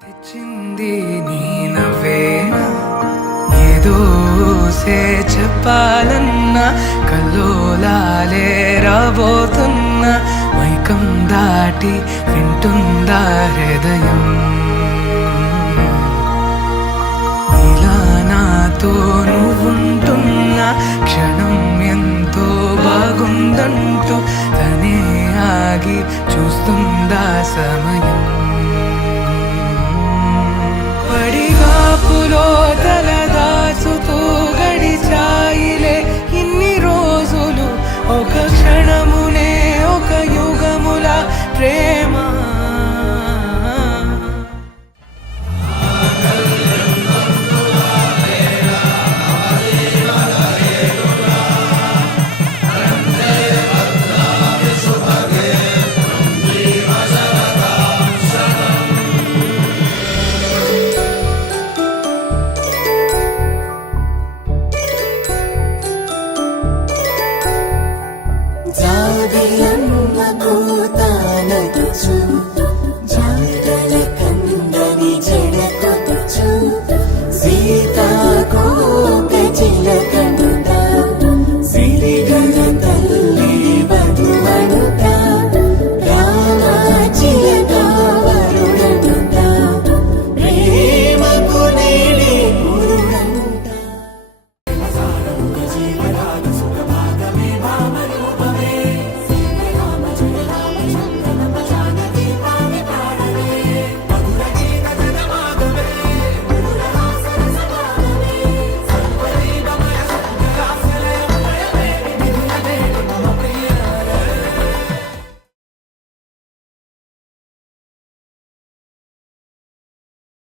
తెచ్చింది నీ నవ్వేనా ఏదో చెప్పాలన్నా కల్లోలాలే రాబోతున్నా మైకం దాటి వింటుందా హృదయం ఇలా నాతో నువ్వుంటున్న క్షణం ఎంతో బాగుందంటూ తనే ఆగి చూస్తుందా సమయం పడిగాపులో తలదాచుతూ గడిచాయిలే ఇన్ని రోజులు ఒక క్షణమునే ఒక యుగముల ప్రేమ జాబిలమ్మ కోతానదు